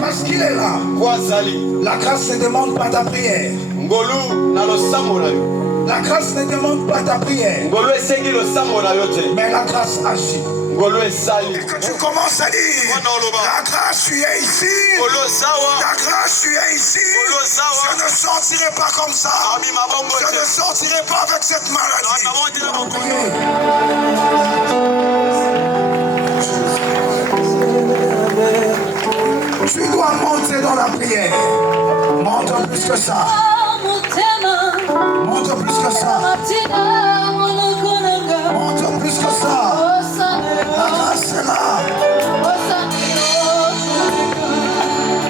Parce qu'il est là. La grâce ne demande pas ta prière. La grâce ne demande pas ta prière. Mais la grâce agit. Et que tu commences à dire, la grâce, tu es ici. La grâce, tu es ici. Je ne sortirai pas comme ça. Je ne sortirai pas avec cette maladie. Tu dois monter dans la prière. Monte plus que ça. Monte plus que ça. Monte plus que ça. La grâce est là.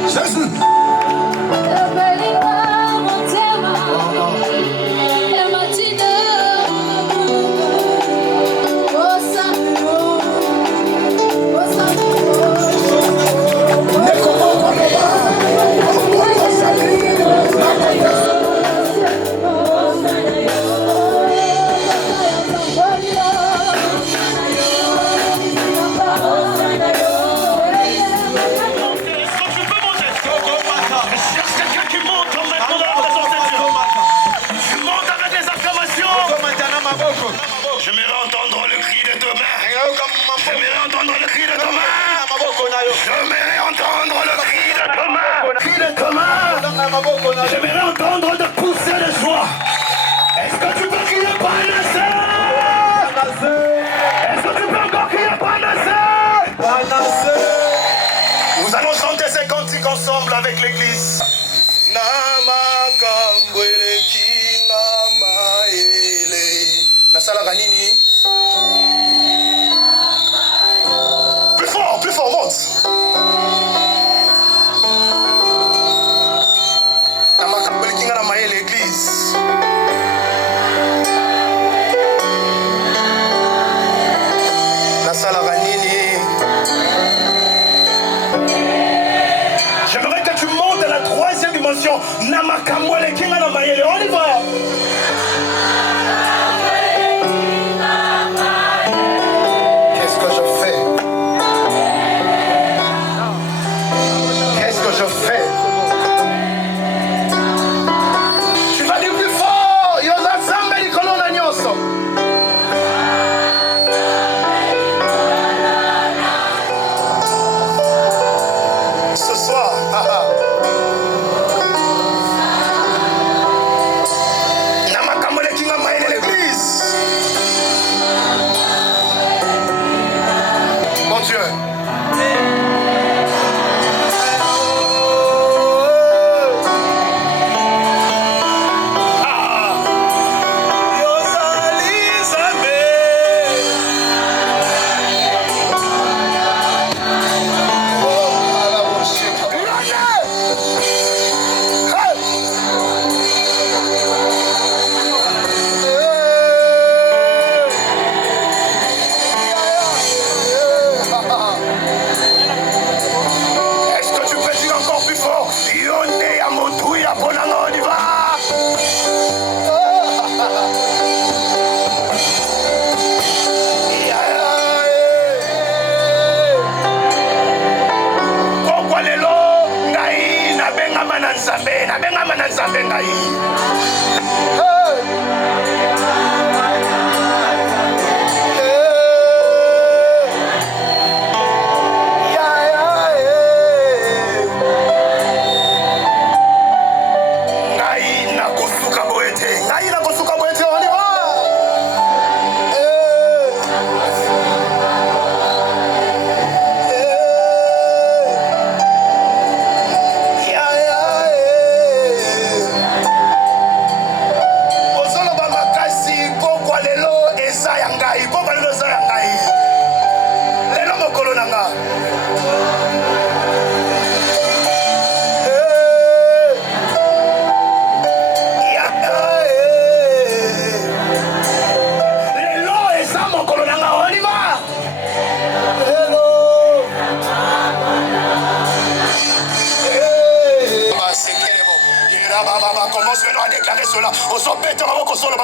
Jésus. J'aimerais entendre le cri de Thomas. J'aimerais entendre le cri de Thomas. J'aimerais entendre le cri de Thomas. Cri de Thomas. J'aimerais entendre de pousser de joie. Est-ce que tu peux crier Panacée? Est-ce que tu peux encore crier Panacée? Nous allons chanter ces cantiques ensemble avec l'église. Plus fort, monte. L'église. La salle à Vanini. J'aimerais que tu montes à la troisième dimension. Namakamwele Kinga Namayele. On y va.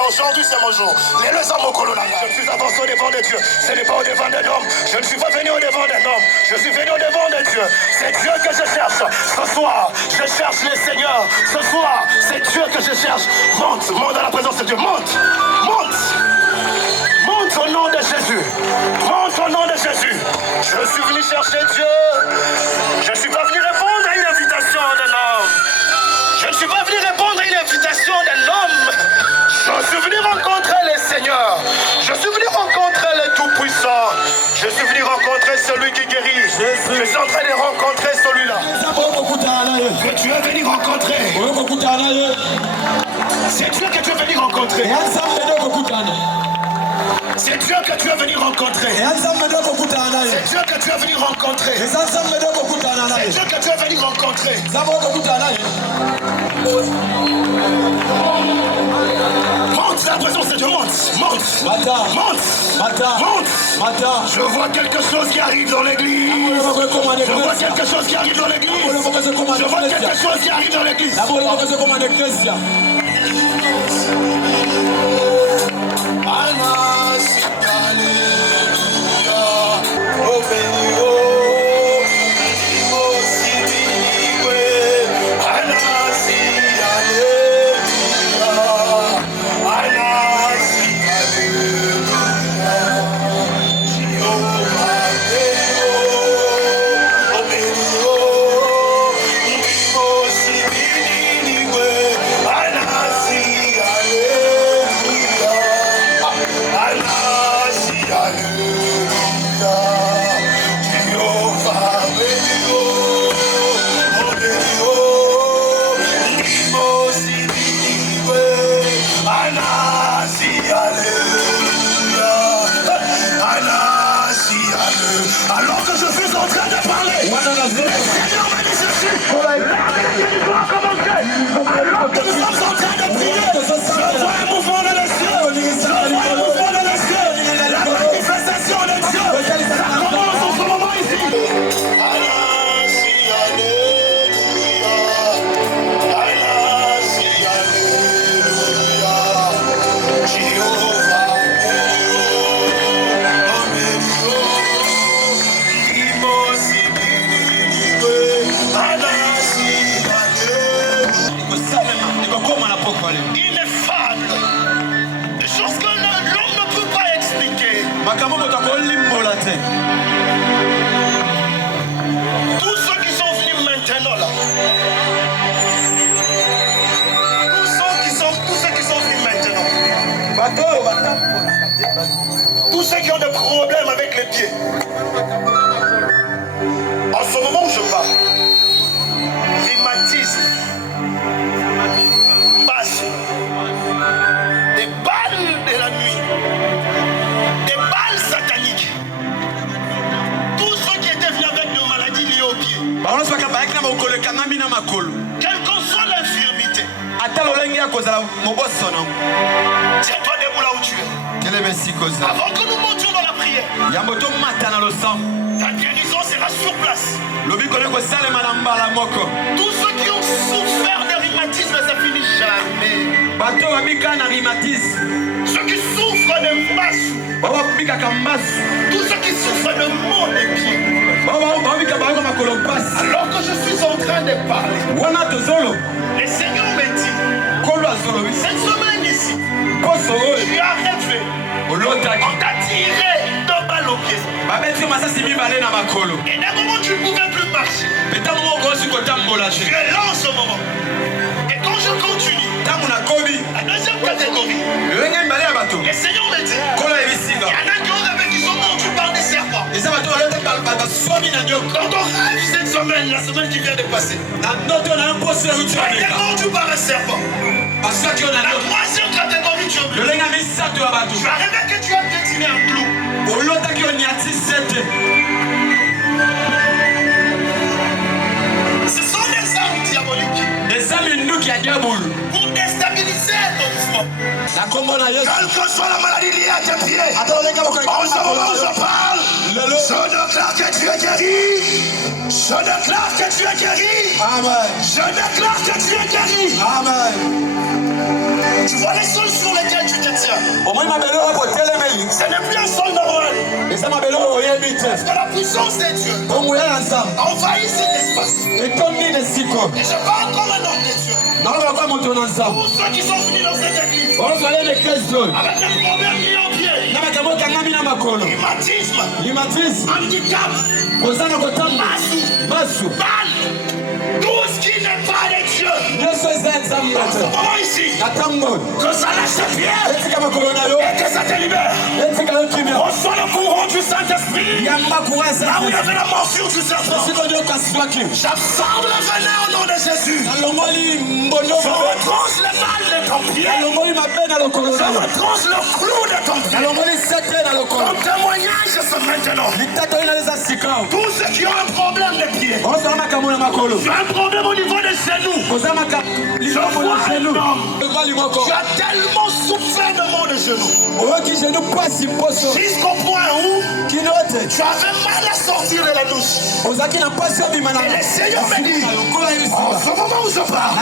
Aujourd'hui c'est mon jour. Je suis avancé au devant de Dieu. Ce n'est pas au devant d'un homme. Je ne suis pas venu au devant d'un homme. Je suis venu au devant de Dieu. C'est Dieu que je cherche. Ce soir, je cherche le Seigneur. Ce soir, c'est Dieu que je cherche. Monte, monte dans la présence de Dieu. Monte, monte. Monte au nom de Jésus. Monte au nom de Jésus. Je suis venu chercher Dieu. Je ne suis pas venu répondre à une invitation d'un homme. Je ne suis pas venu répondre à une invitation d'un homme. Je suis venu rencontrer le Seigneur. Je suis venu rencontrer le Tout-Puissant. Je suis venu rencontrer celui qui guérit. Je suis en train de rencontrer celui-là. Que tu es venu rencontrer. C'est Dieu que tu es venu rencontrer. C'est Dieu que tu es venu rencontrer. C'est Dieu que tu es venu rencontrer. C'est Dieu que tu es venu rencontrer. Monte la présence de Dieu, monte, monte, monte. Je vois quelque chose qui arrive dans l'église. Je vois quelque chose qui arrive dans l'église. Je vois quelque chose qui arrive dans l'église. Alors que je suis en train de parler, le Seigneur m'a dit ceci. Alors que nous sommes en train de prier, je vois un mouvement dans les cieux. Je vois un mouvement dans les cieux. La manifestation de Dieu, ça commence en ce moment ici. Ineffable. Des choses que l'homme ne peut pas expliquer. Tous ceux qui sont venus maintenant là, tous ceux qui sont venus maintenant, tous ceux qui ont des problèmes avec les pieds, en ce moment où je parle, rhumatisme, des balles de la nuit, des balles sataniques, tous ceux qui étaient venus avec des maladies liées aux pieds, quelle qu'en soit l'infirmité, tiens-toi debout là où tu es. Avant que nous montions dans la prière, ta guérison sera sur place. Tous ceux qui ont souffert de rhumatisme, ça finit jamais. Ceux qui souffrent de masse, tous ceux qui souffrent de maux des pieds, alors que je suis en train de parler, le Seigneur me dit, cette semaine ici, tu as rêvé, on t'a tiré de balle au pied. Et d'un moment tu ne pouvais plus marcher. Tu es là en ce moment. Et quand je continue, la deuxième catégorie, le Seigneur me dit, il y en a qui ont rêvé qui sont mordus par des serpents. Quand on rêve cette semaine, la semaine qui vient de passer, tu as été mordu par un serpent. La troisième catégorie, tu as rêvé que tu as piétiné un clou. Ce sont des armes diaboliques pour déstabiliser ton mouvement. Quelle que soit la maladie liée à tes pieds, en ce moment où je parle, Je déclare que tu es guéri. Je déclare que tu es guéri. Amen. Je déclare que tu es guéri. Amen. Tu vois les sols sur lesquels tu te tiens. Ce n'est plus un sol normal. n'est Parce que la puissance de Dieu a envahi cet espace. Et je parle comme un homme de Dieu. Pour ceux qui sont venus dans cette église avec des problèmes mis en pied, rhumatisme, handicap, massou, balle, tout ce qui n'est pas de Dieu. En ce moment ici, que ça lâche pied et que ça te libère. Reçois le courant du Saint-Esprit. Là où il y avait la morsure du serpent, j'absorbe le venin au nom de Jésus. Je retranche le mal de ton pied. Je retranche le clou de ton pied. Comme témoignage ce maintenant. Tous ceux qui ont un problème de pied, tu as un problème au niveau des genoux. Je vois un homme. Tu as tellement souffert de maux de genoux. Jusqu'au point où tu avais mal à sortir de la douche. Et le Seigneur me dit, en ce moment où je parle,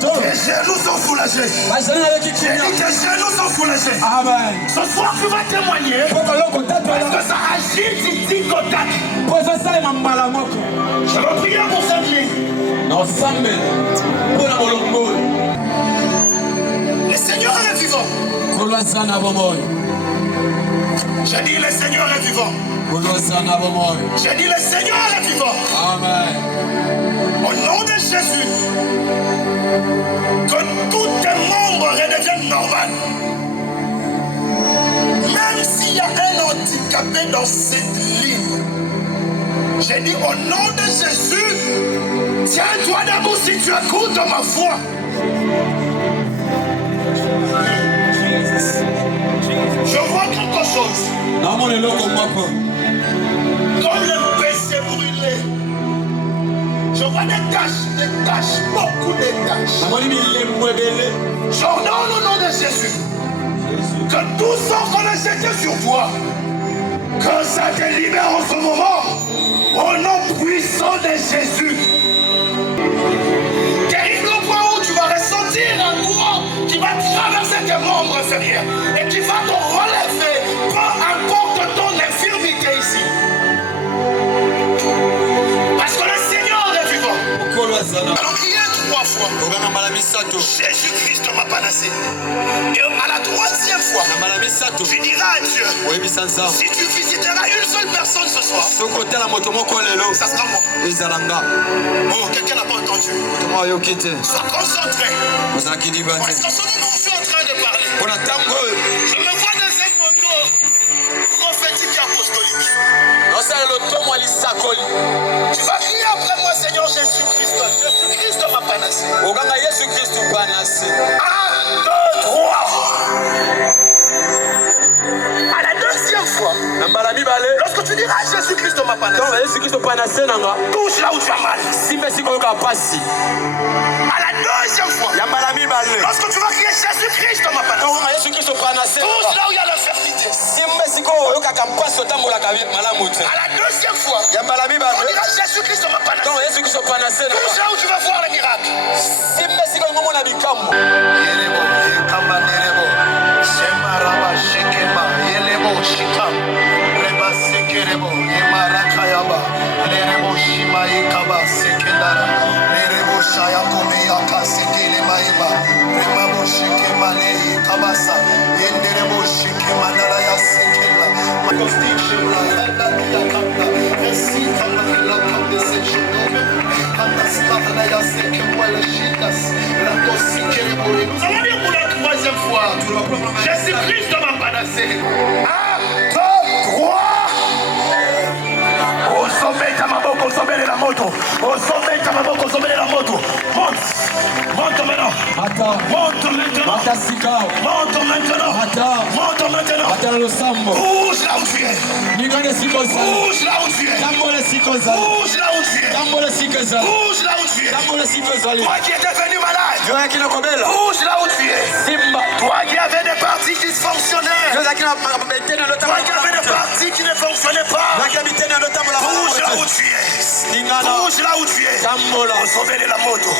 tes genoux sont soulagés. J'ai dit tes genoux sont soulagés. Amen. Ce soir tu vas témoigner parce que ça agit du contact. Je veux prier pour cette ligne. Le Seigneur est vivant. J'ai dit le Seigneur est vivant. J'ai dit le Seigneur est vivant. Amen. Au nom de Jésus, que tous tes membres redeviennent normaux. Même s'il y a un handicapé dans cette ligne, j'ai dit au nom de Jésus, tiens-toi debout si tu écoutes ma voix. Je vois quelque chose. Comme le péché brûlé. Je vois des taches, beaucoup de taches. J'ordonne au nom de Jésus que tout sang qu'on a jeté sur toi, que ça te libère en ce moment. Au nom puissant de Jésus. Guéris le point où tu vas ressentir un courant qui va traverser tes membres inférieurs et qui va te relever, peu importe ton infirmité ici. Parce que le Seigneur est vivant. Alors criez 3 fois. Jésus-Christ m'a panacé. Et à la 3e fois, tu diras à Dieu, si tu visiteras une seule personne ce soir, ça sera moi. Oh, quelqu'un n'a pas entendu. Sois concentré. Parce qu'en ce moment, je suis en train de parler. Je me vois dans un moto prophétique et apostolique. Tu vas crier après moi, Seigneur Jésus-Christ. Jésus-Christ m'a panacé. 1, 2, 3. À la 2e fois, lorsque tu diras Jésus-Christ m'a panacé, touche là où tu as mal. À la 2e fois, lorsque tu vas crier Jésus-Christ m'a panacé, touche là où il y a l'infirmité. À la 2e fois, on dira Jésus-Christ m'a panacé, touche là où tu vas voir le miracle. Nous allons dire pour la 3e fois, Jésus-Christ m'a panacé. 1, 2, 3. Au sommet de ma boca, au sommet de la moto. Au sommet de ma boca, au sommet de la moto. Monte. Monte maintenant. Monte maintenant. Monte maintenant. Monte maintenant. Bouge là où tu es. Bouge là où tu es. Bouge là où tu es. Bouge là où tu es. Toi qui étais venu malade. Bouge là où tu es. Toi qui avais des parties dysfonctionnelles. Toi qui avais des parties qui ne fonctionnaient pas. où tu es. Bouge là où tu es. Sauver la moto.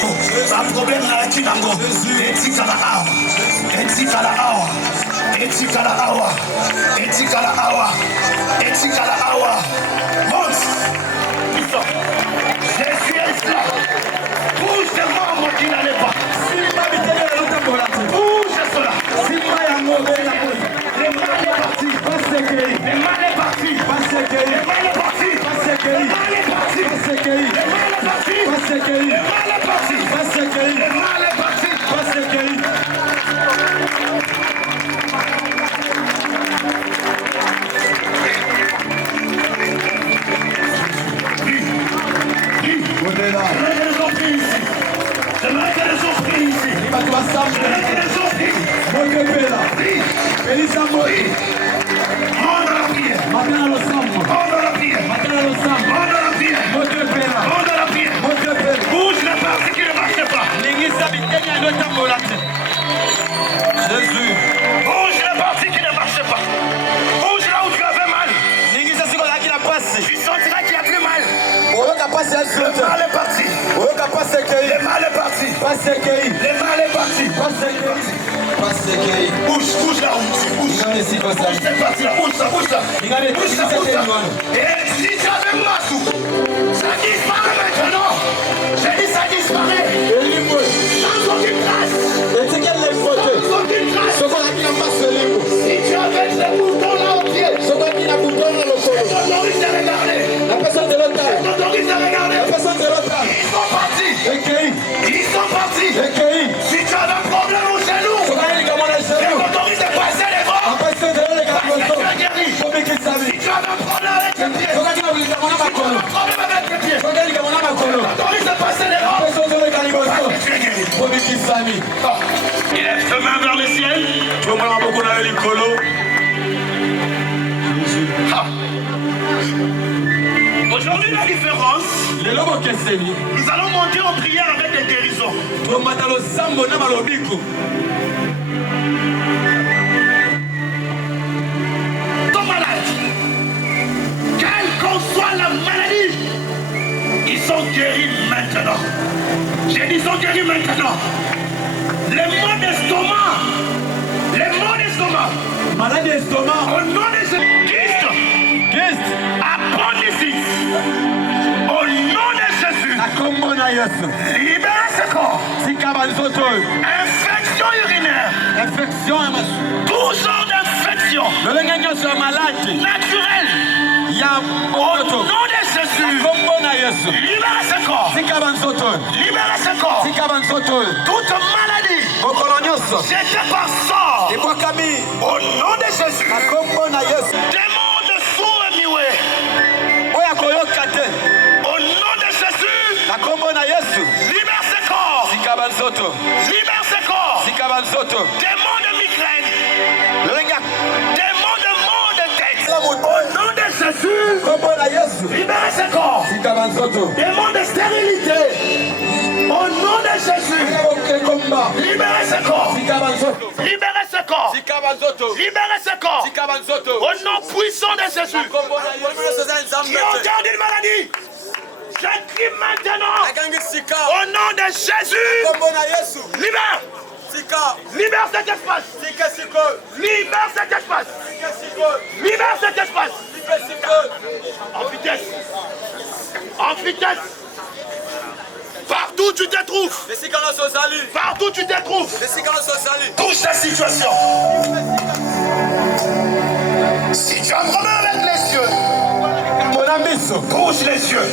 Un problème là qui n'a pas. Etikala awa. Monte. Je suis esclave. Bouge tes membres qui n'allaient pas. Bouge cela. Le mal est parti. Le mal est parti. Le mal est parti. Le mal est parti. Le mal est parti. Le mal est parti. Le mal est parti. Bouge la partie qui ne marche pas. Jésus. Bouge la partie qui ne marche pas. Bouge là où tu avais mal. Tu sentiras qu'il y a plus mal. Le mal est parti. Le mal est parti. Le mal est parti. Bouge là où tu bouges. Bouge cette partie là. Bouge ça. Et si tu avais mal tout, ça disparaît maintenant. J'ai dit ça disparaît. Sans aucune trace. Sans aucune trace. Si tu avais des boutons là au pied, je t'autorise de regarder. Je t'autorise de regarder. Ils sont partis. Si tu as un problème au genou, je t'autorise de passer les bras. Parce que tu es guéri. Si tu as un problème avec tes pieds, je t'aurise de passer les bras. Parce que tu es guéri. Il lève ses mains vers le ciel. Aujourd'hui, la différence, nous allons monter en prière avec des guérisons. Ton malade, quelle qu'en soit la maladie, ils sont guéris maintenant. J'ai dit ils sont guéris maintenant. Les maux d'estomac, Malade d'estomac. au nom de Jésus, appendicite, au nom de Jésus, libère ce corps. Infection urinaire, tout genre d'infection naturelle, au nom de Jésus, libère ce corps. Libère ce corps. Toute maladie, j'étais par sort. Au nom de Jésus, démon de sourd et muet, au nom de Jésus, libère ce corps. Libère ce corps. Démon de migraine, démon de maux de tête, au nom de Jésus, libère ce corps. Démon de stérilité, au nom de Jésus, libère ce corps. Libérez ce corps. Libérez ce corps. Au nom puissant de Jésus. Qui ont gardé une maladie. J'écris maintenant. Au nom de Jésus. Libère. Libère cet espace. Libère cet espace. Libère cet espace. En vitesse. En vitesse. Partout tu te trouves. Partout tu te trouves. Touche la situation. Si tu as un problème avec les yeux, touche les yeux.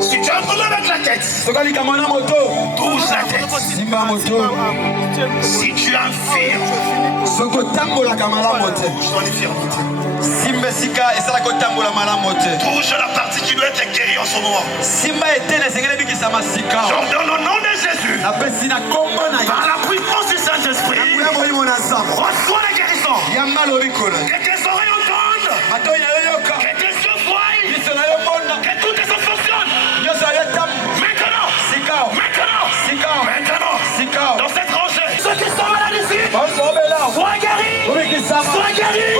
Si tu as un problème avec la tête, touche la tête. Si tu as un fièvre, touche ton infirmité. Touche la partie qui doit être guérie en ce moment. J'ordonne au nom de Jésus, par la puissance du Saint-Esprit, reçois la guérison. Que tes oreilles entendent, que tes yeux voient, que toutes tes sens fonctionnent. Maintenant, dans cette rangée, ceux qui sont malades ici, sois guéris. Sois guéris.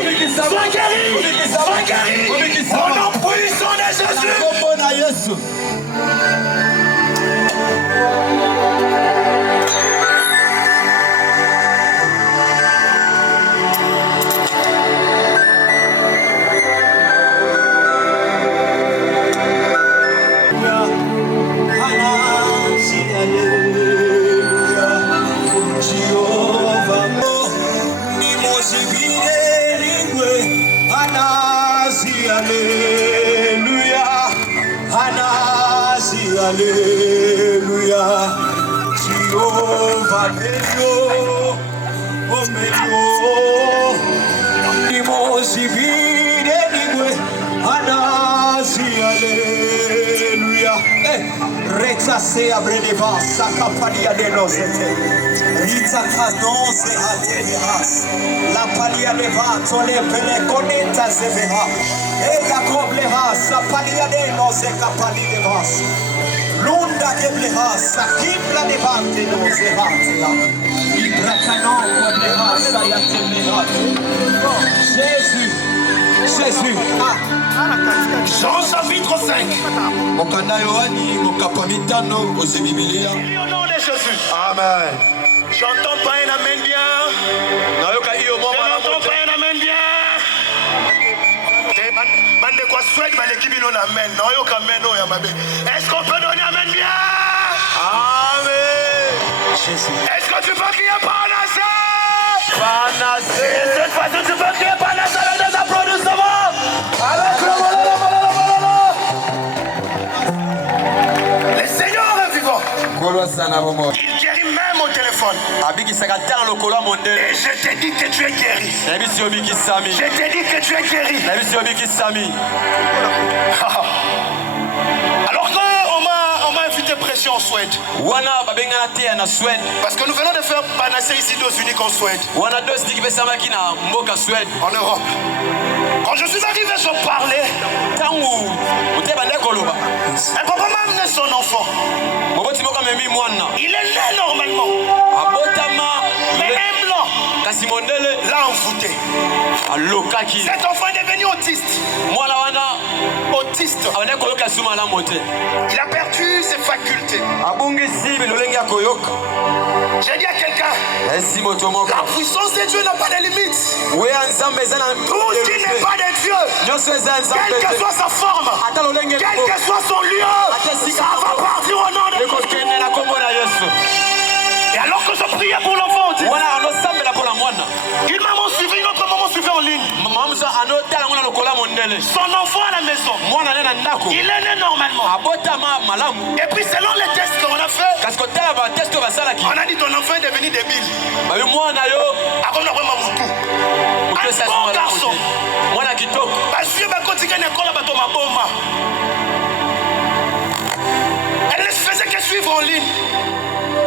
Sois guéris. Sois guéris. Au nom puissant de Jésus. Yesu. Alléluia, Jéhovah Medio, oh Medio, Nimosibide Nigwe, Anasi, Alléluia, Rexase Abredeva, Sakapalia de Nosete, Ritzakanose Atevas, La Palia de Vatole, Peleconeta Zeveha, Jacob Levas, Sapalia de Nosecapali de Vas. Lunda che blehasa, kibla levante no zevatia. Ibra canon que blehasa ya te blehate. Jésus, Jésus. Jean chapitre 5. Mokanda Yohani, mokapamitano, ozibibilia. Au nom de Jésus. Amen. J'entends pas un amen bien. Je n'entends pas un amen bien. Est-ce qu'on peut donner amen bien? Amen. Est-ce que tu peux crier Panacée? Panacée. Et cette fois-ci tu peux crier Panacée avec des applaudissements. Avec le le Seigneur est vivant. Il guérit même au téléphone. Et je te dis que tu es guéri. Je te dis que tu es guéri. Alors qu'on m'a invité prêcher en Suède. Parce que nous venons de faire Panacée ici, dos uniques en Suède. En Europe. Quand je suis arrivé, je parlais. Et papa m'a amené son enfant. Il est né normalement. Mais un blanc. Là envoûté. Cet enfant est devenu autiste. Autiste. Il a perdu ses facultés. J'ai dit à quelqu'un, la puissance de Dieu n'a pas de limite. Tout ce qui n'est pas de Dieu, quelle que soit sa forme, quel que soit son lieu, ça va partir au nom de Jésus. Et alors que je priais pour l'enfant, il m'a suivi, notre maman suivait en ligne. Son enfant à la maison, il est né normalement. Et puis selon les tests qu'on a fait, on a dit ton enfant est devenu débile. Un bon garçon. Elle ne faisait que suivre en ligne.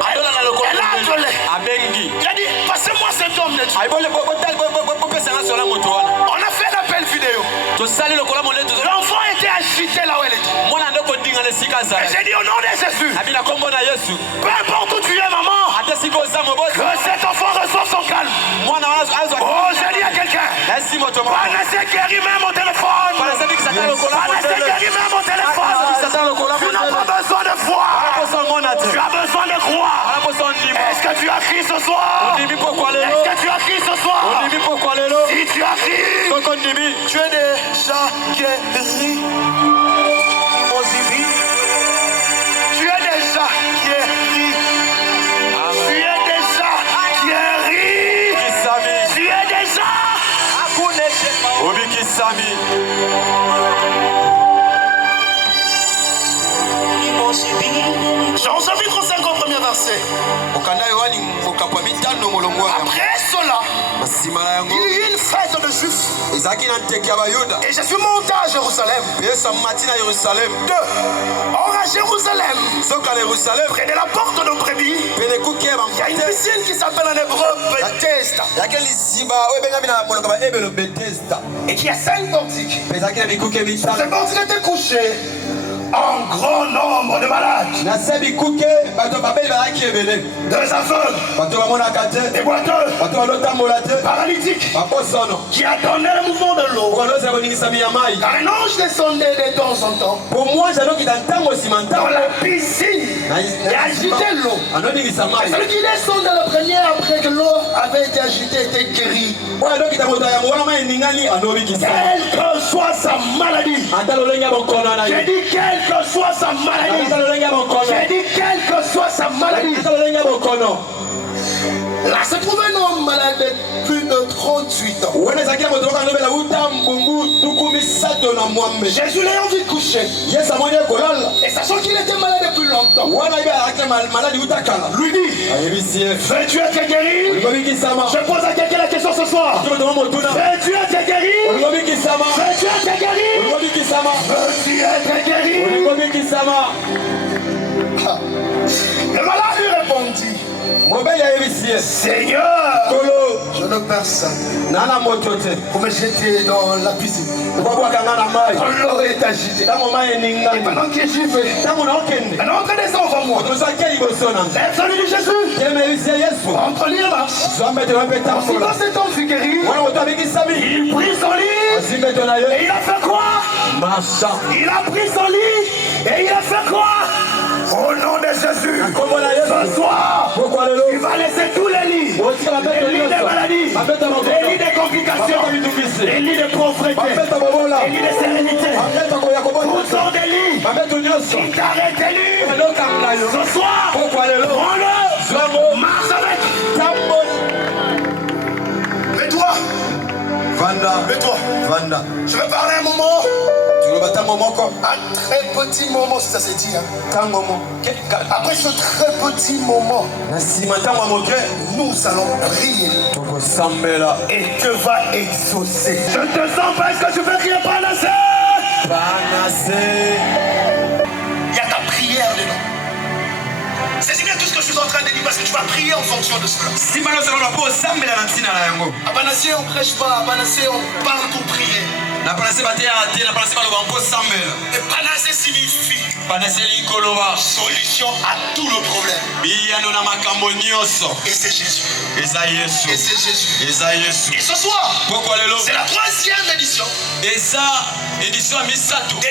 Elle a appelé. Il a dit, passez-moi cet homme de Dieu. On a fait un appel vidéo. L'enfant était agité là où elle était. Et j'ai dit au nom de Jésus, peu importe où tu es, maman, que cet enfant reçoive son calme. Oh, j'ai dit à quelqu'un, Panacée guérit même au téléphone. Panacée guérit même au téléphone. Tu n'as pas besoin de foi. Tu as besoin de croire. Est-ce que tu as crié ce soir? Est-ce que tu as crié ce soir? Si tu as crié, tu es déjà guéri. Tu es déjà guéri. Tu es déjà guéri. Tu es déjà Jean chapitre 5 au premier verset. Après cela, il y eut une fête de Juifs. Et je suis monté à Jérusalem. 2. Or à Jérusalem, près de la porte de brebis, il y a une piscine qui s'appelle en hébreu Bethesda. Et qui a 5 portiques. Ces portiques étaient couchés un grand nombre de malades, des aveugles, des boiteux, paralytiques, qui attendaient le mouvement de l'eau. Car un ange descendait de temps en temps dans la piscine et agitait l'eau. Et celui qui descend dans la première après que l'eau avait été agitée était guéri. Quelle que soit sa maladie. J'ai dit quelle que soit sa maladie. J'ai dit quelle que soit sa maladie. Là se trouve un homme malade de plus de 38 ans. Jésus l'ayant vu coucher, et sachant qu'il était malade depuis longtemps, lui dit: veux-tu être guéri? Je pose à quelqu'un la question ce soir. Veux-tu être guéri? Veux-tu être guéri? Veux-tu être guéri? Le malade lui répondit: Seigneur, je ne personne pour me jeter dans la piscine. Quand l'eau est agitée, et pendant que j'y vais, un autre descend vers moi. Lève celui de Jésus, entre lui et marche. Quand cet homme fut guéri, il prit son lit et il a fait quoi? Il a pris son lit et il a fait quoi? Au nom de Jésus, ce soir, il va laisser tous les lits, les lits de maladies, les lits de complications, les lits de pauvreté, les lits de sérénité, tous sont des lits qui t'arrêtent des lits. Ce soir, prends-le, marche avec. Mets-toi. Je vais parler un moment. Un très petit moment, si ça se dit. Après ce très petit moment, nous allons prier. Et Dieu va exaucer. Je ne te sens pas, est-ce que tu veux crier Panacée? Il y a ta prière dedans. C'est bien tout ce que je suis en train de dire parce que tu vas prier en fonction de cela. À Panacée, on ne prêche pas. À Panacée, on parle pour prier. Et Panacée signifie solution à tout le problème. Et c'est Jésus. Et c'est Jésus. Et ce soir, c'est la troisième édition. Des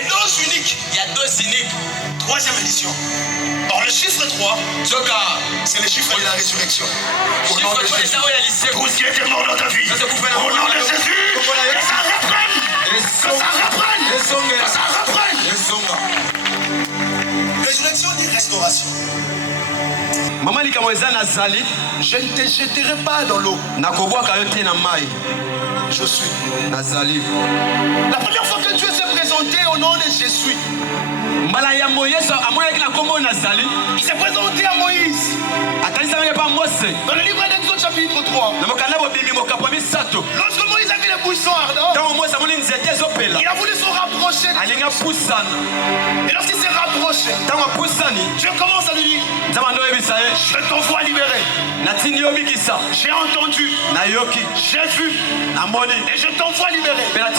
doses uniques. Troisième édition. Or le chiffre 3, c'est le chiffre de la résurrection. Au nom de Jésus. Pour ce qui était mort dans ta vie. Au nom de Jésus. Que ça reprenne. Résurrection dit restauration. Je ne te jeterai pas dans l'eau. Je suis. La première fois que Dieu s'est présenté au nom de Jésus, il s'est présenté à Moïse. Dans le livre d'Exode chapitre 3. Lorsque Moïse a vu les buissons ardents, il a voulu se rapprocher de Dieu. Et lorsqu'il s'est rapproché, Dieu commence à lui dire: je t'envoie libérer. J'ai entendu, j'ai vu, et je t'envoie libérer. La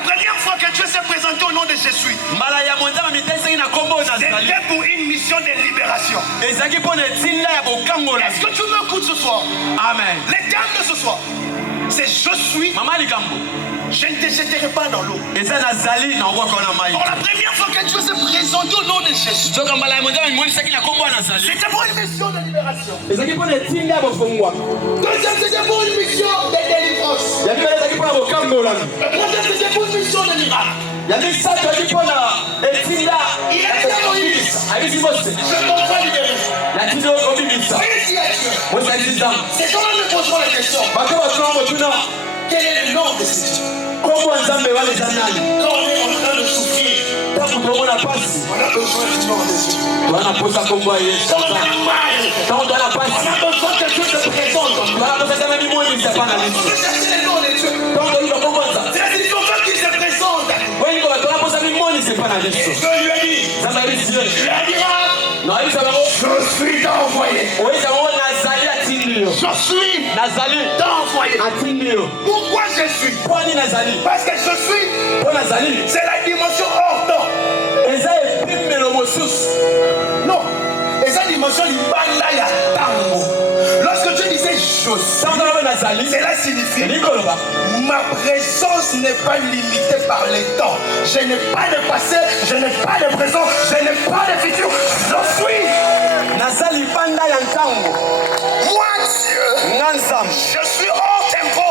première fois que Dieu s'est présenté au nom de Jésus, c'était pour une mission de libération. Est-ce que tu m'écoutes ce soir? Amen. Les termes de ce soir, c'est je suis. Je ne te jeterai pas dans l'eau. Pour la première fois que Dieu s'est présenté au nom de Jésus, c'était pour une mission de libération. Deuxième, c'était pour une mission de délivrance. Le troisième, c'était pour une mission de miracle. Il a dit à Moïse: je t'envoie libérer. Ces gens-là me poseront la question: quel est le nom de ce Dieu? Quand on est en train de souffrir, on a besoin du nom de Jésus. Quand on a mal, on a besoin que Dieu se présente. On veut chercher le nom de Dieu. C'est-à-dire qu'on veut qu'il se présente. Et Dieu lui a dit, je suis envoyé. Je suis envoyé. Pourquoi je suis? Parce que je suis. C'est la dimension hors d'homme. Cela signifie ma présence n'est pas limitée par les temps. Je n'ai pas de passé, je n'ai pas de présent, je n'ai pas de futur. Je suis. Moi Dieu, je suis hors tempo.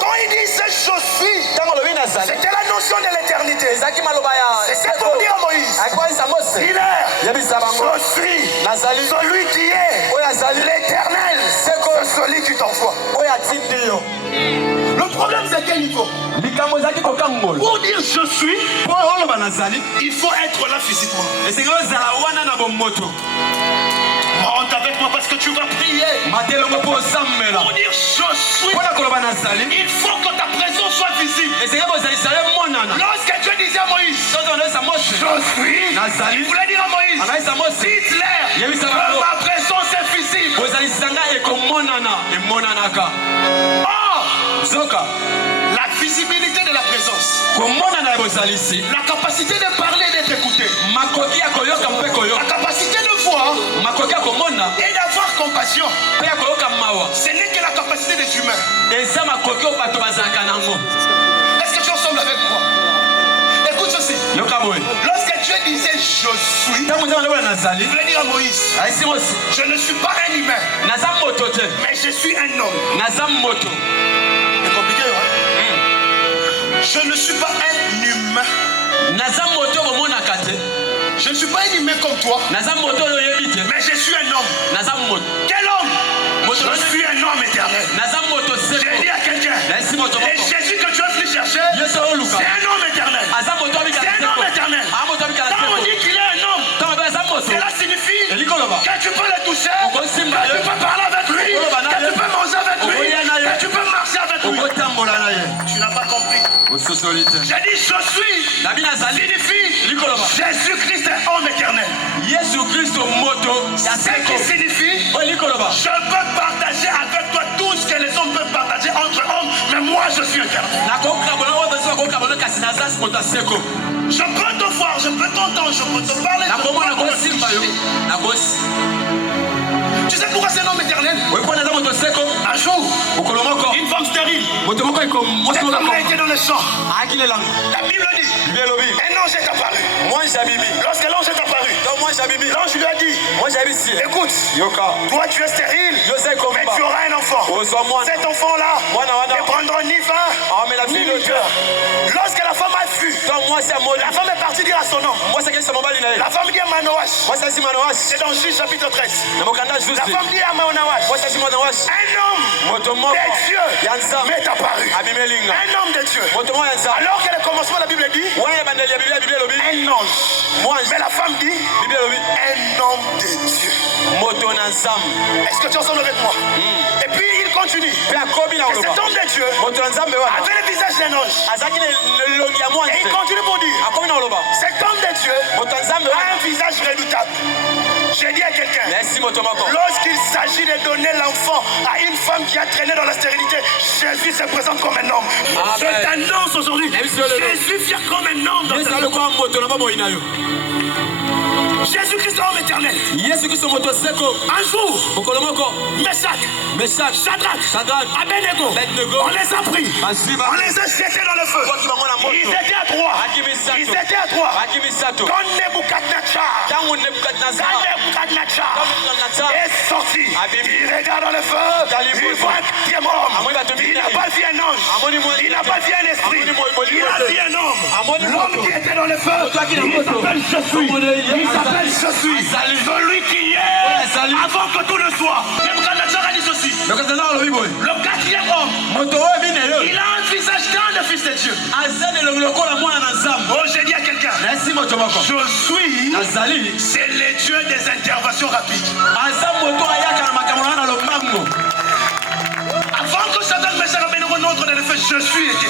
Quand il disait je suis, c'était la notion de l'éternité. C'est pour dire à Moïse, il est, je suis celui qui est l'éternel, c'est celui qui t'envoie. Le problème c'est quel niveau? Pour dire je suis, il faut être là physiquement. Monte avec moi parce que tu vas prier. Pour dire je suis, il faut que ta présence soit visible. Lorsque Dieu disait à Moïse, je suis, il voulait dire à Moïse, dites-leur que ma présence est visible. Or, la visibilité de la présence, la capacité de parler et d'être écouté, la capacité de voir et d'avoir compassion, ce n'est que la capacité des humains. Est-ce que tu ensemble avec moi? Écoute ceci. Lorsque Dieu disait je suis, il voulait dire à Moïse, je ne suis pas un humain, mais je suis un homme. C'est compliqué, hein? Je ne suis pas un humain. Je ne suis pas un humain comme toi, mais je suis un homme. Quel homme? Je suis un homme éternel. J'ai dit à quelqu'un, et Jésus que tu as venu chercher, c'est un homme éternel. C'est un homme éternel. Quand on dit qu'il est un homme, cela signifie que tu peux le toucher, que tu peux parler avec lui, que tu peux manger avec lui, que tu peux marcher avec lui. Tu n'as pas compris. J'ai dit je suis, signifie Jésus-Christ est homme éternel. C'est qui signifie je peux partager avec toi tout ce que les hommes peuvent partager entre hommes, mais moi je suis éternel. Je peux te voir, je peux t'entendre, je peux te parler. Tu sais pourquoi c'est un homme éternel? Un jour, une femme stérile, cette femme a été dans le champ. La Bible dit, un ange est apparu. Lorsque l'ange est apparu, l'ange lui a dit, écoute, toi tu es stérile, mais tu auras un enfant. Cet enfant-là ne prendra ni faim, ni liqueur. Lorsque la femme a fui, la femme est partie dire à son homme. La femme dit à Manoach, c'est dans Juge chapitre 13. La femme dit à Manoach, un homme de Dieu m'est apparu. Un homme de Dieu. Alors que le commencement de la Bible dit, un ange. Mais la femme dit, un homme de Dieu. Est-ce que tu es ensemble avec moi? Et puis il continue. Cet homme de Dieu avait le visage d'un ange. Et il continue pour dire, cet homme de Dieu a un visage redoutable. J'ai dit à quelqu'un, lorsqu'il s'agit de donner l'enfant à une femme qui a traîné dans la stérilité, Jésus se présente comme un homme. Je t'annonce aujourd'hui, Jésus vient comme un homme dans ta vie. Jésus-Christ homme éternel. Un jour, Meshach, Shadrach, Abednego, on les a pris, on les a jetés dans le feu. Ils étaient à trois. Quand Nebuchadnezzar est sorti, il regarde dans le feu, il voit un quatrième homme. Il n'a pas vu un ange, il n'a pas vu un esprit, il a vu un homme. L'homme qui était dans le feu, il s'appelle Je suis. Il s'appelle Je suis. Celui qui est avant que tout ne soit. Nebuchadnezzar a dit ceci. Le quatrième homme, il a un visage grand de fils de Dieu. Oh, j'ai dit à quelqu'un, je suis, c'est le Dieu des interventions rapides. Avant que Shadrach, Meshach et Abednego n'entrent dans le feu, je suis été.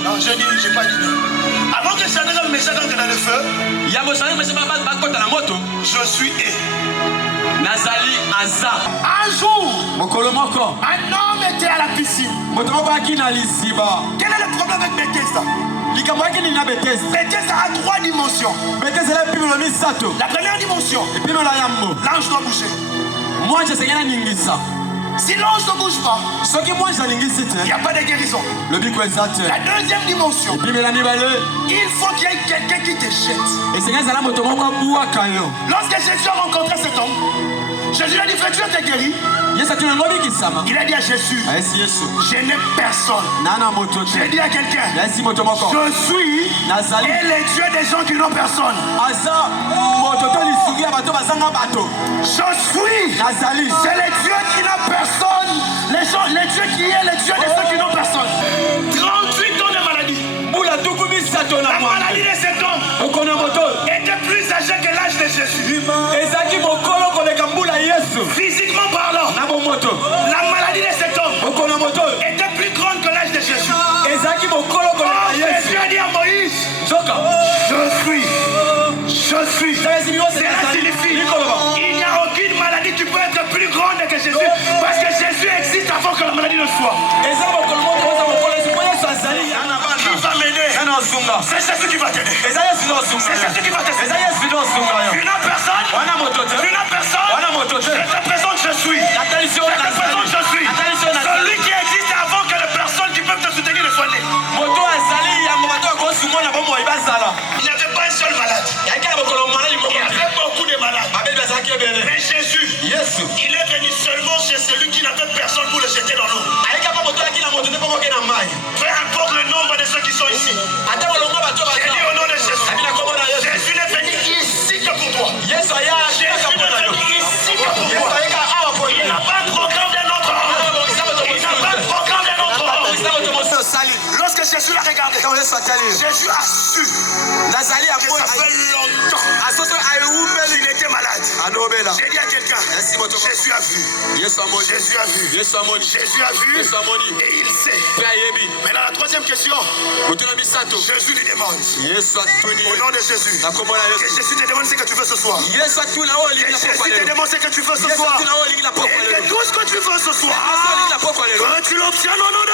Non, je dis, j'ai pas dit. Avant que Shadrach, Meshach entre dans le feu, je suis et. Un jour, un homme était à la piscine. Quel est le problème avec Bethesda? Bethesda a 3 dimensions. La première dimension, l'ange doit bouger. Si l'ange ne bouge pas, il n'y a pas de guérison. La deuxième dimension, il faut qu'il y ait quelqu'un qui te jette. Lorsque Jésus a rencontré cet homme, Jésus a dit, tu es guéri. Il a dit à Jésus, je n'ai personne. J'ai dit à quelqu'un, je suis et les dieux des gens qui n'ont personne. Je suis, c'est les dieux qui n'ont personne. Les dieux qui est les dieux de ceux qui n'ont personne. 38 ans de maladie. La maladie de cet homme était plus âgé que l'âge de Jésus. Physiquement parlant, la maladie de cet homme était plus grande que l'âge de Jésus. Jésus a dit à Moïse, je suis. Cela signifie, il n'y a aucune maladie qui peut être plus grande que Jésus, parce que Jésus existe avant que la maladie ne soit. Qui va m'aider? C'est Jésus qui va t'aider. C'est Jésus qui va t'aider. Tu n'as personne. Je te présente, je suis. Celui qui existe avant que les personnes qui peuvent te soutenir ne soient nées. Il n'y avait pas un seul malade. Il y avait beaucoup de malades. Mais Jésus, il est venu seulement chez celui qui n'avait personne pour le jeter dans l'eau. Peu importe le nombre de ceux qui sont ici. J'ai dit au nom de Jésus. Jésus n'est venu ici que pour toi. Jésus n'est venu ici que pour toi. Il n'a pas de programme d'un autre homme. Lorsque Jésus l'a regardé, Jésus a su que ça fait longtemps qu'il était malade. J'ai dit à quelqu'un, Jésus a vu. Jésus a vu. Jésus a vu et il sait. Mais dans la troisième question, Jésus lui demande, au nom de Jésus, que Jésus te demande ce que tu veux ce soir. Que Jésus te demande ce que tu veux ce soir. Et que tout ce que tu veux ce soir, que tu l'obtiennes au nom de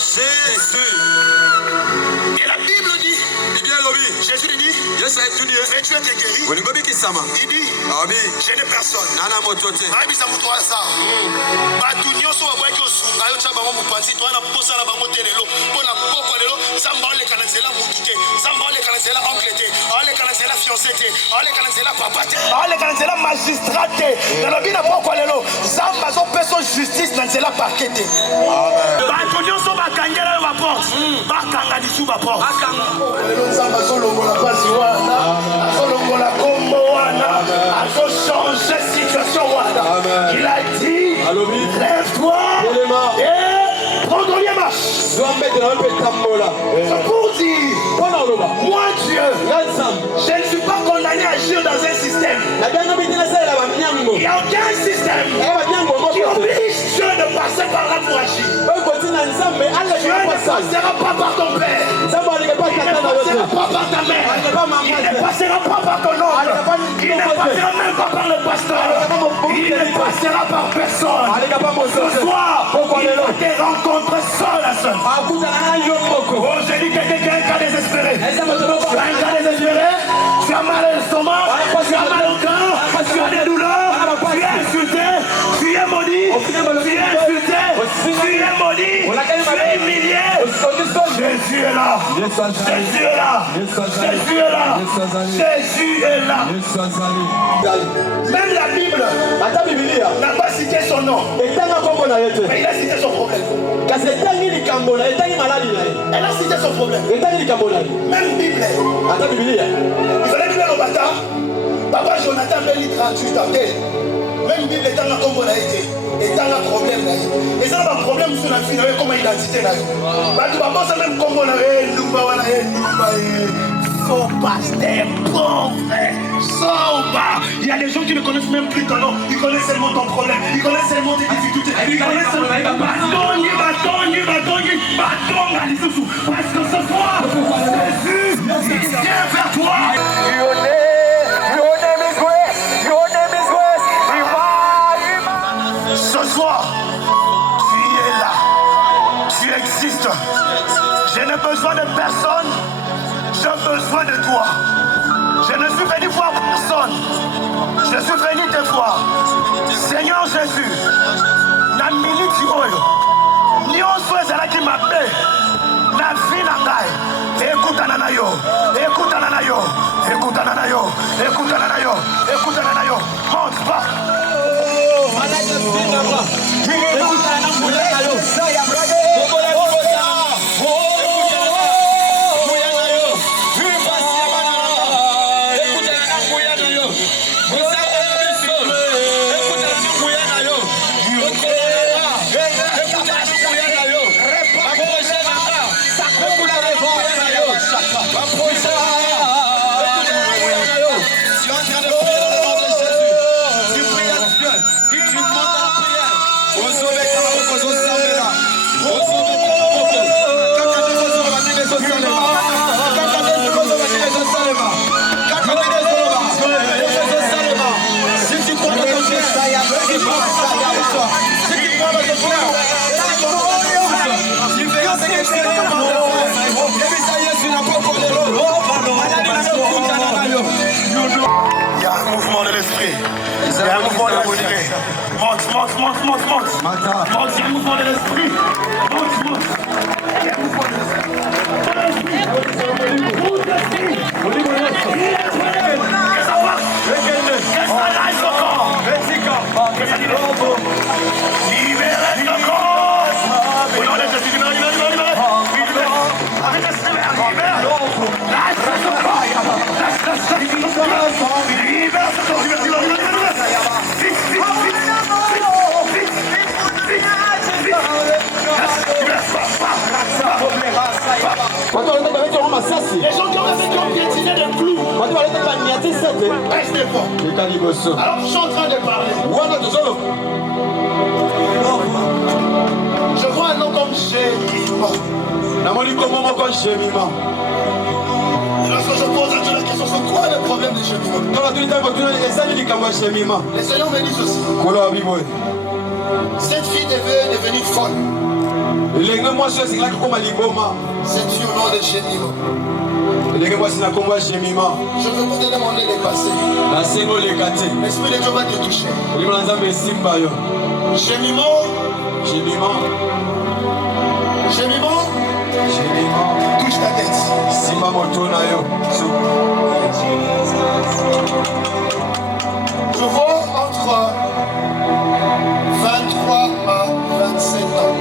Jésus. Et la Bible dit, Jésus lui dit, mais tu es guéri. Il dit, je n'ai personne. Il a dit, lève-toi et prends ton lien marche. C'est pour dire, moi Dieu, je ne suis pas condamné à agir dans un système. Il n'y a aucun système qui oblige Dieu de passer par là pour agir. Dieu ne passera pas par ton père. Il ne passera pas par ta mère. Il ne passera pas par ton oncle. Il ne passera même pas par le pasteur. Il ne passera par personne. Ce soir, il va te rencontrer seul à seul. Oh, j'ai dit que quelqu'un est un cas désespéré. Tu as un cas désespéré. Tu as mal à l'estomac. Tu as mal au cœur. Tu as des douleurs. Tu es insulté. Tu es maudit. Tu es insulté. Tu es maudit. Tu es humilié. Jésus est là. Jésus est là. Jésus est là. Jésus est là. Même la Bible n'a pas cité son nom. Mais il a cité son problème. Elle a cité son problème. Même Bible. Il fallait lire le bâtard. Papa Jonathan Belli 38 ans. Même Bible est dans la combo là été. Et dans le problème là. Et ça va un problème sur la fille comme identité là. Bah tu vas penser même combo là. Faut passer pauvre. Il y a des gens qui ne connaissent même plus ton nom. Ils connaissent seulement ton problème. Ils connaissent seulement tes difficultés. Ils connaissent seulement bâton. Parce que ce soir, Jésus, il vient vers toi. Ce soir, tu es là. existe. Je n'ai besoin de personne. J'ai besoin de toi. Je ne suis venu voir personne. Je suis venu te voir. Seigneur Jésus, na minute oyo, nyonso ezalaki mabe, na vie na ngai, ekutana na yo, ekutana na yo, ekutana na yo, ekutana na yo, ekutana na yo. Monte pas. Il y a un mouvement de l'esprit. Monte. Il y a un mouvement de l'esprit. Monte. Il y a un mouvement de l'esprit. Les gens qui ont piétiné des clous. Alors je suis en train de parler. Je vois un homme comme Jémima. Lorsque je pose à Dieu la question, c'est quoi le problème de Jémima? Les Seigneurs me disent aussi, cette fille devait devenir folle. Cette fille au nom de Jémima. Je veux vous demander de passer. L'Esprit de Dieu va te toucher. Jémima, touche ta tête. Je vois entre 23 à 27 ans.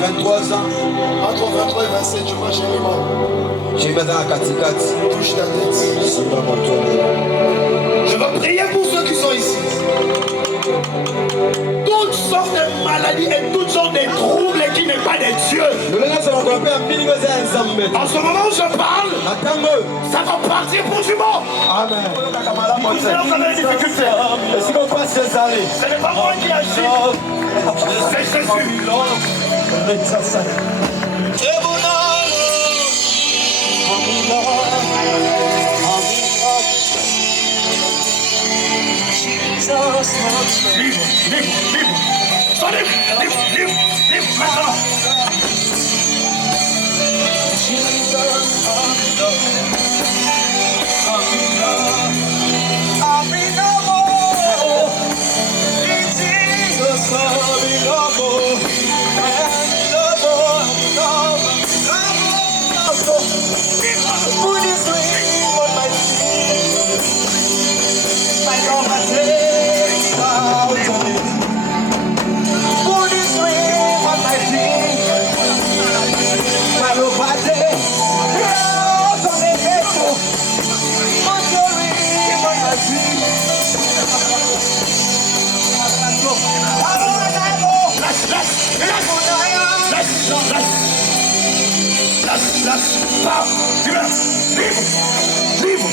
23 ans. Entre 23 et 27, je vois Jémima. Touche ta tête. Je vais prier pour ceux qui sont ici. Toutes sortes de maladies et toutes sortes de troubles qui n'est pas de Dieu. En ce moment où je parle, ça va partir pour du bon. Amen. Vous savez, vous avez des difficultés. Ce n'est pas moi qui agis. C'est Jésus. Libre. Sois libre maintenant. Libre.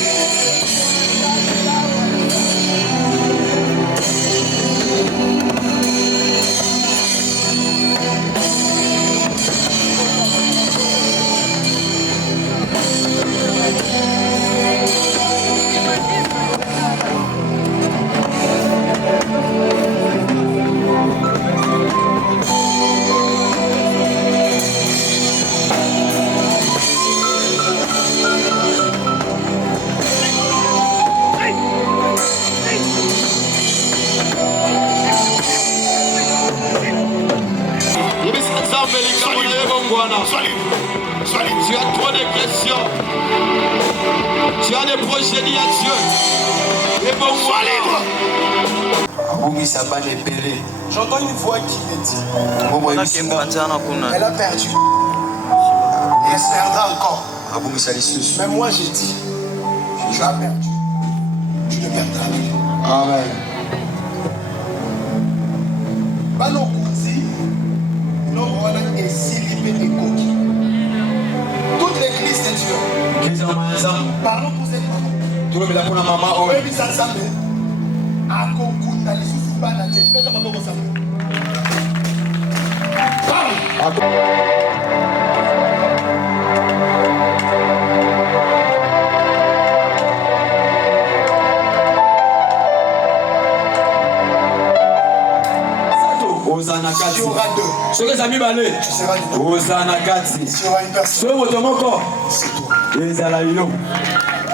Sois libre. Sois libre. Tu as trop de questions. Tu as des projets liés à Dieu. Sois libre. J'entends une voix qui me dit elle a perdu. Et elle perdra encore. Mais moi j'ai dit, tu as perdu. Tu ne perdras plus. Amen. Toute l'église de Dieu. Parlons pour cette maman. Tu auras deux. Tu seras une personne. C'est toi.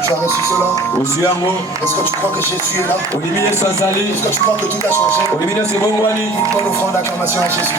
Tu as reçu cela. Est-ce que tu crois que Jésus est là? Est-ce que tu crois que tout a changé? Une bonne offrande d'acclamation à Jésus.